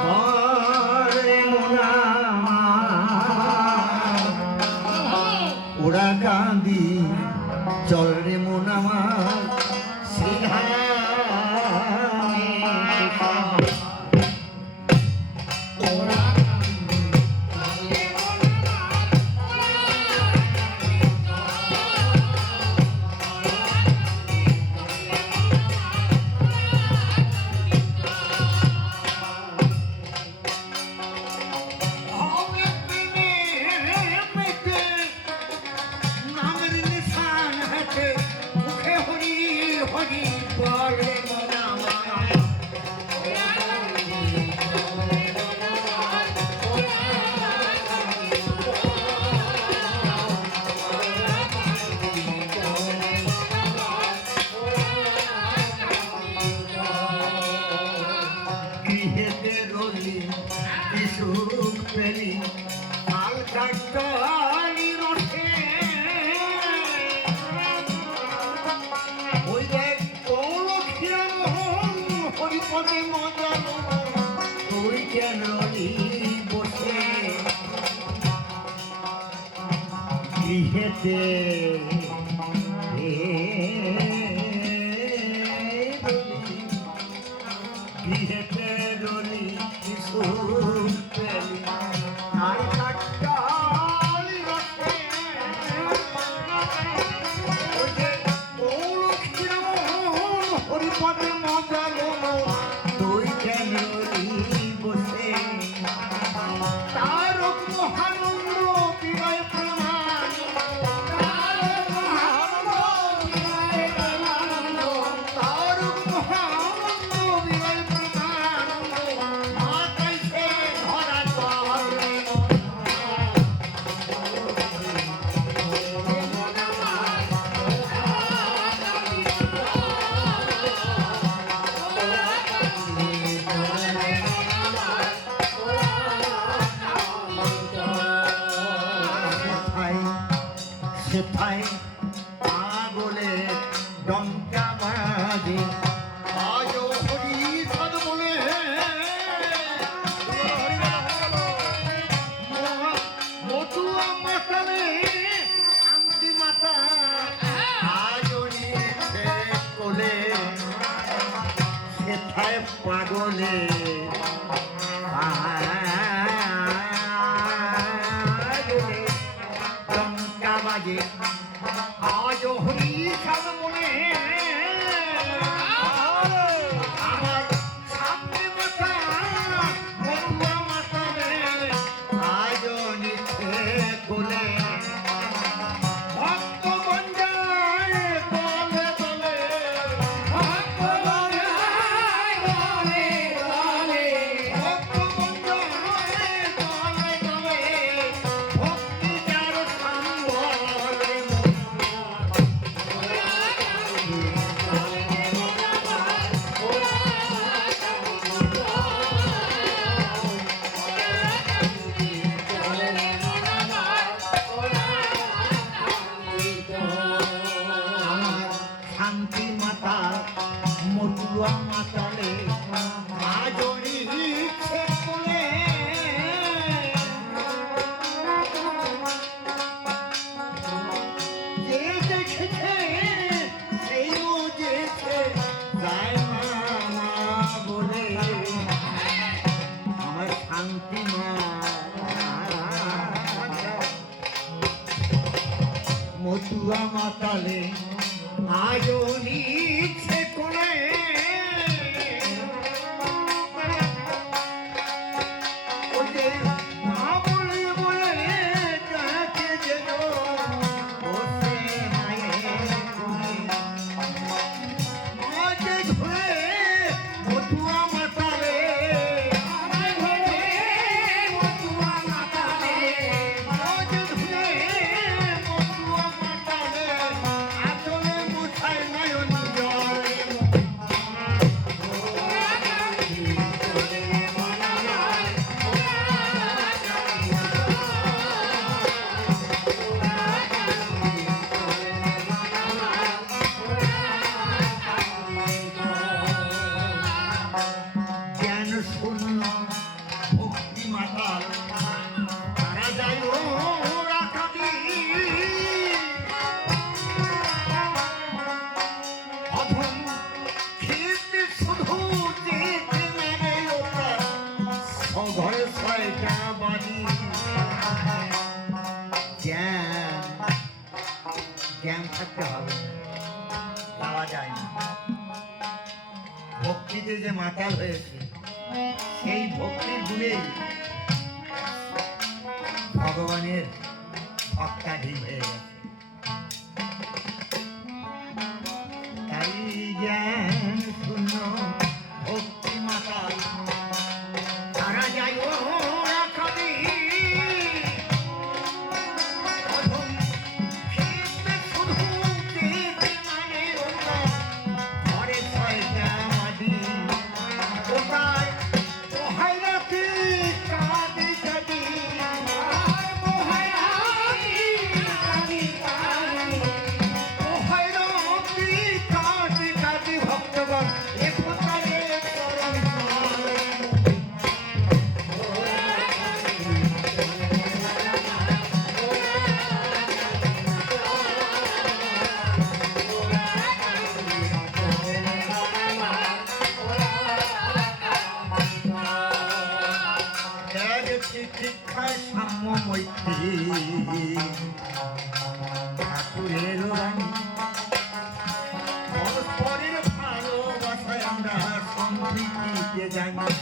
হরে মোনা ওরা কান্দি চল রে মন আমার শ্রীধামে গৃহেতে গৃহেতে রলি কিছু পেলি আর কাটালি রসে ওই যে হরিপদে মজালো তুই কেন রলি বসে তার মহানন্দ বিনয় সেথায় পাগলে ডঙ্কা বাজে আজ হরি সাধ বলে মতুয়া মাতালে আমতি মাতা আজ নিচ্ছে কোলে সেথায় পাগলে বাজে আজ হরি সাধ মনে আমার সামনে মাথা মরুয়া মাথা আজ নিচ্ছে কোলে ভক্ত বঞ্জায় বলে বলে ভক্ত বঞ্জায় বলে বলে ভক্ত বঞ্জায় বলে বলে ভক্তি যার সঙ্গ শান্তি মাতা মতুয়া মাতালে আজরি ইচ্ছে কোলে যে দেখেছে সেই বুঝেছে যায় না বলে আমার শান্তি মা মতুয়া মাতালে আজও নিচ্ছে কোলে ওদের মা বলে বলে যাকে যেন বসে মায়ের কোলে মাঝে ধরে মতুয়া মাতালে মতুয়া মাতালে মাঝে ধরে মতুয়া মাতালে আসলে মুছায় নয়ন জল জ্ঞান জ্ঞান থাকতে হবে না, পাওয়া যায় না। ভক্তিতে যে মাতাল হয়েছে সেই ভক্তির গুণে ভগবানের ভক্তাধীন হয়ে গেছে। তাই জ্ঞান শূন্য ভক্তি মাতাল সারা যায় ও রাখাবি শিক্ষায় সাম্য মৈত্রী ঠাকুরের বাণী পরস্পরের ভালোবাসায় আমরা সম্প্রীতিতে জানি।